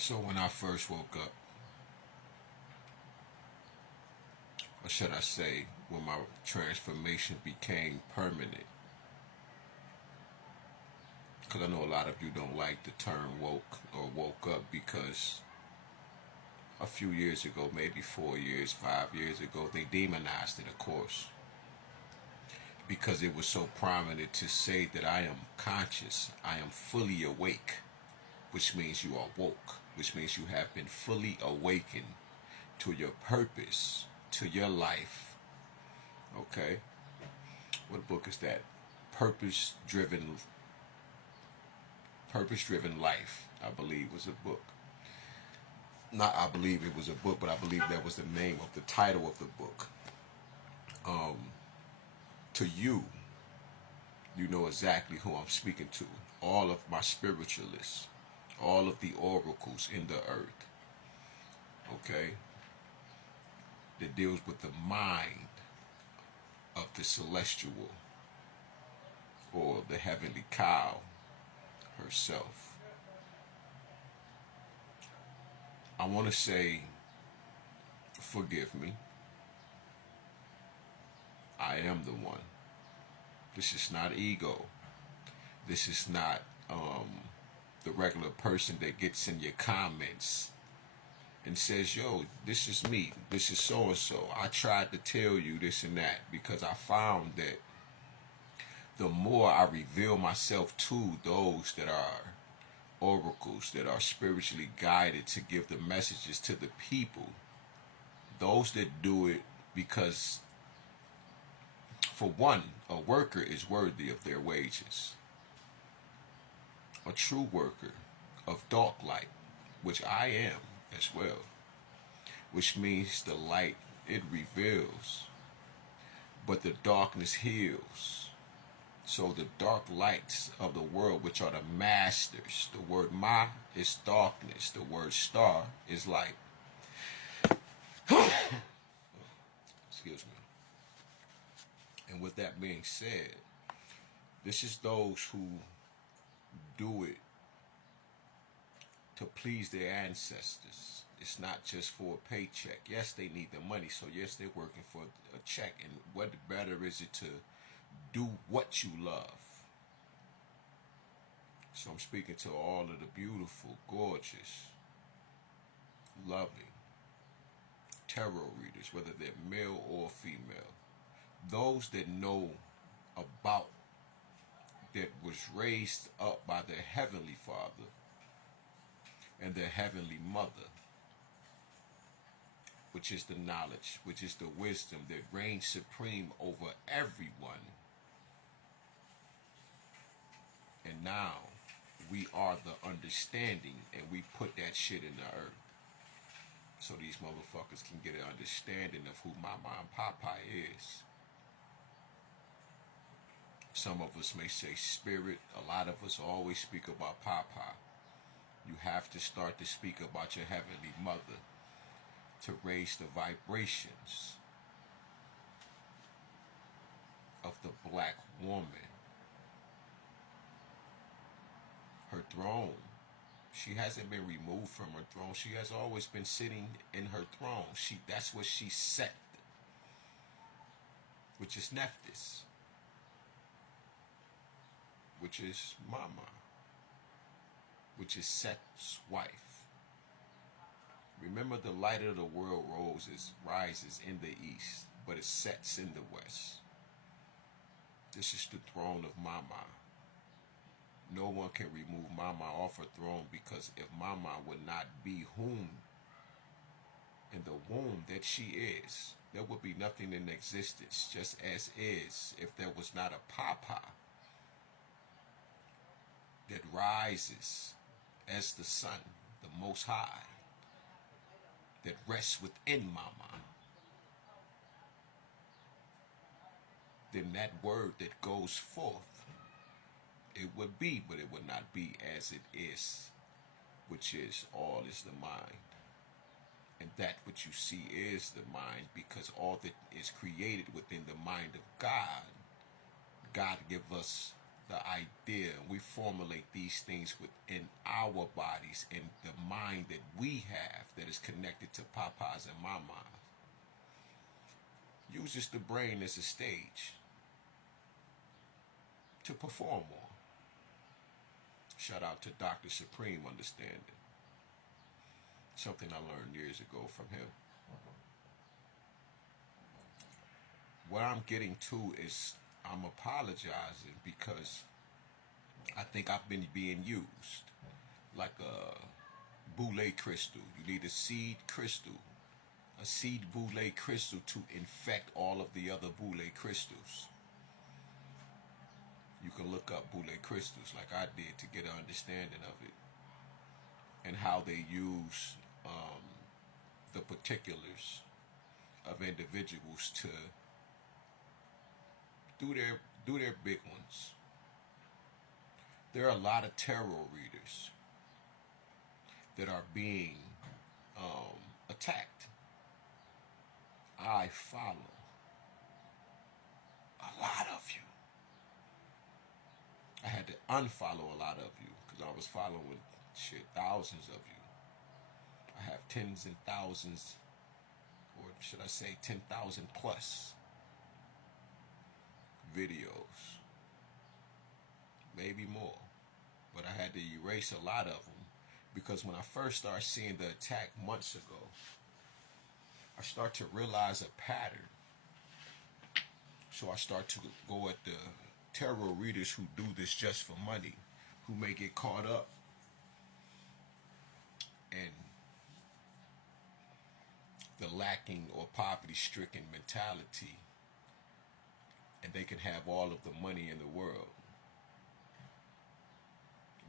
So when I first woke up, or should I say, when my transformation became permanent, because I know a lot of you don't like the term woke or woke up because a few years ago, maybe 4 years, 5 years ago, they demonized it, of course, because it was so prominent to say that I am conscious, I am fully awake, which means you are woke, which means you have been fully awakened to your purpose, to your life. Okay? What book is that? Purpose Driven Life, I believe was a book. Not I believe it was a book, but I believe that was the name of the title of the book. To you, you know exactly who I'm speaking to. All of my spiritualists, all of the oracles in the earth, okay, that deals with the mind of the celestial or the heavenly cow herself. I want to say, forgive me. I am the one. This is not ego. This is not the regular person that gets in your comments and says, yo, this is me. This is so and so. I tried to tell you this and that because I found that the more I reveal myself to those that are oracles, that are spiritually guided to give the messages to the people, those that do it because, for one, a worker is worthy of their wages. A true worker of dark light, which I am as well, which means the light, it reveals, but the darkness heals. So the dark lights of the world, which are the masters, the word ma is darkness, the word star is light. Excuse me. And with that being said, this is those who do it to please their ancestors. It's not just for a paycheck. Yes, they need the money, so yes, they're working for a check. And what better is it to do what you love? So I'm speaking to all of the beautiful, gorgeous, loving tarot readers, whether they're male or female. Those that know about, that was raised up by their heavenly father and their heavenly mother, which is the knowledge, which is the wisdom that reigns supreme over everyone. And now we are the understanding, and we put that shit in the earth. So these motherfuckers can get an understanding of who Mama and Papa is. Some of us may say spirit. A lot of us always speak about Papa. You have to start to speak about your heavenly mother to raise the vibrations of the black woman. Her throne, she hasn't been removed from her throne. She has always been sitting in her throne. That's what she set, which is Nephthys, which is Mama, which is Set's wife. Remember, the light of the world rises in the east, but it sets in the west. This is the throne of Mama. No one can remove Mama off her throne, because if Mama would not be whom in the womb that she is, there would be nothing in existence, just as is, if there was not a Papa that rises as the sun, the Most High, that rests within Mama. Then that word that goes forth, it would be, but it would not be as it is, which is all is the mind. And that which you see is the mind, because all that is created within the mind of God, God give us the idea. We formulate these things within our bodies and the mind that we have that is connected to Papa's and Mama's. Uses the brain as a stage to perform on. Shout out to Dr. Supreme Understanding. Something I learned years ago from him. What I'm getting to is I'm apologizing because I think I've been being used like a boule crystal. You need a seed crystal, a seed boule crystal to infect all of the other boule crystals. You can look up boule crystals like I did to get an understanding of it and how they use the particulars of individuals to do their big ones. There are a lot of tarot readers that are being attacked. I follow a lot of you. I had to unfollow a lot of you because I was following thousands of you. I have tens and thousands, or should I say 10,000 plus videos, maybe more, but I had to erase a lot of them because when I first started seeing the attack months ago, I start to realize a pattern. So I start to go at the tarot readers who do this just for money, who may get caught up in the lacking or poverty-stricken mentality, and they can have all of the money in the world,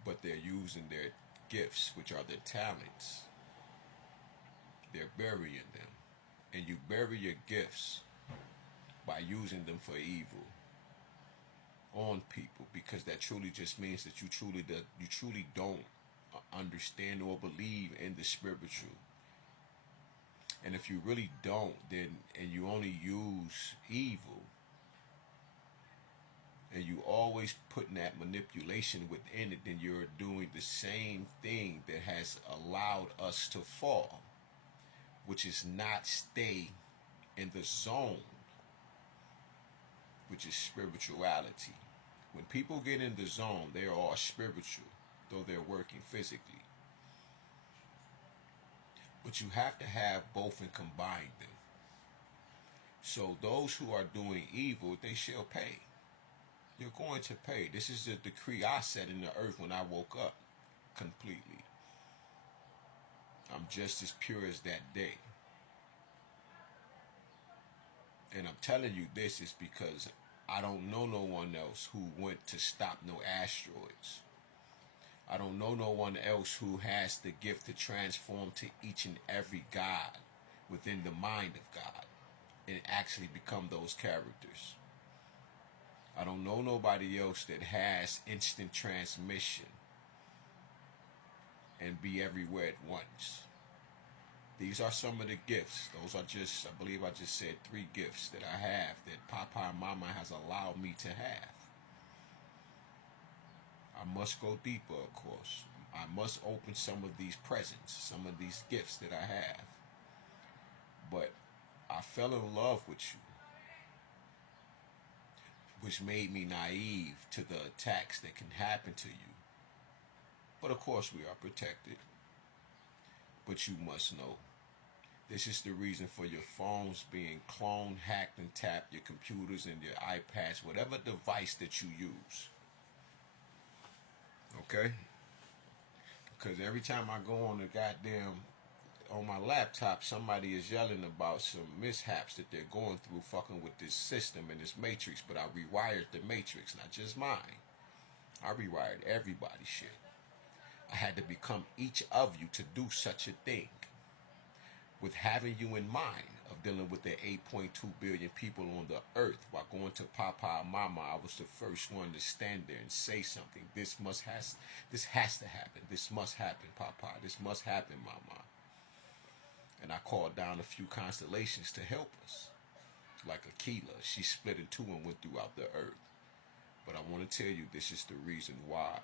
but they're using their gifts, which are their talents. They're burying them, and you bury your gifts by using them for evil on people, because that truly just means that you truly don't understand or believe in the spiritual. And if you really don't, then, and you only use evil, and you always putting that manipulation within it, then you're doing the same thing that has allowed us to fall, which is not stay in the zone, which is spirituality. When people get in the zone, they are all spiritual, though they're working physically. But you have to have both and combine them. So those who are doing evil, they shall pay. You're going to pay. This is the decree I set in the earth when I woke up completely. I'm just as pure as that day. And I'm telling you this is because I don't know no one else who went to stop no asteroids. I don't know no one else who has the gift to transform to each and every God within the mind of God and actually become those characters. I don't know nobody else that has instant transmission and be everywhere at once. These are some of the gifts. Those are just, I believe I just said 3 gifts that I have that Papa and Mama has allowed me to have. I must go deeper, of course. I must open some of these presents, some of these gifts that I have. But I fell in love with you, which made me naive to the attacks that can happen to you. But of course we are protected. But you must know, this is the reason for your phones being cloned, hacked, and tapped, your computers and your iPads, whatever device that you use. Okay? Because every time I go on on my laptop, somebody is yelling about some mishaps that they're going through fucking with this system and this matrix, but I rewired the matrix, not just mine. I rewired everybody's shit. I had to become each of you to do such a thing. With having you in mind of dealing with the 8.2 billion people on the earth, while going to Papa and Mama, I was the first one to stand there and say something. This has to happen. This must happen, Papa. This must happen, Mama. And I called down a few constellations to help us. Like Aquila, she split in 2 and went throughout the earth. But I want to tell you this is the reason why.